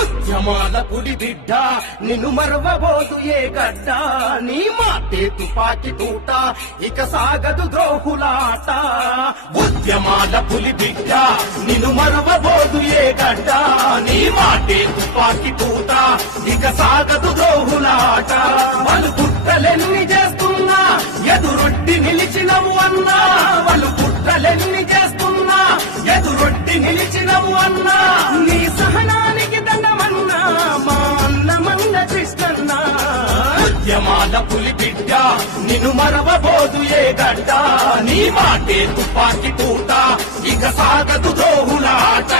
ఉద్యమాల పులి బిడ్డ నిన్ను మరవబోదు ఏ గడ్డ నీ మాటే తుపాకి తూట ఇక సాగదు ద్రోహులాట ఉద్యమాల పులి బిడ్డ నిన్ను మరవబోదు ఏ గడ్డ నీ మాటే తుపాకి తూట ఇక సాగదు ద్రోహులాట వాళ్ళు కుట్రలెన్ని చేస్తున్నా ఎదురొడ్డి నిలిచినవు అన్నా వాళ్ళు కుట్రలెన్ని చేస్తున్నా ఎదురొడ్డి నిలిచినవు అన్నా నీ సహనానికి దండమన్నా మా అన్నమన్న కృష్ణన్న ఉద్యమాల పులి బిడ్డ నిన్ను మరవబోదు ఏ గడ్డ నీ మాటే తుపాకి తూట ఇక సాగదు ద్రోహులాట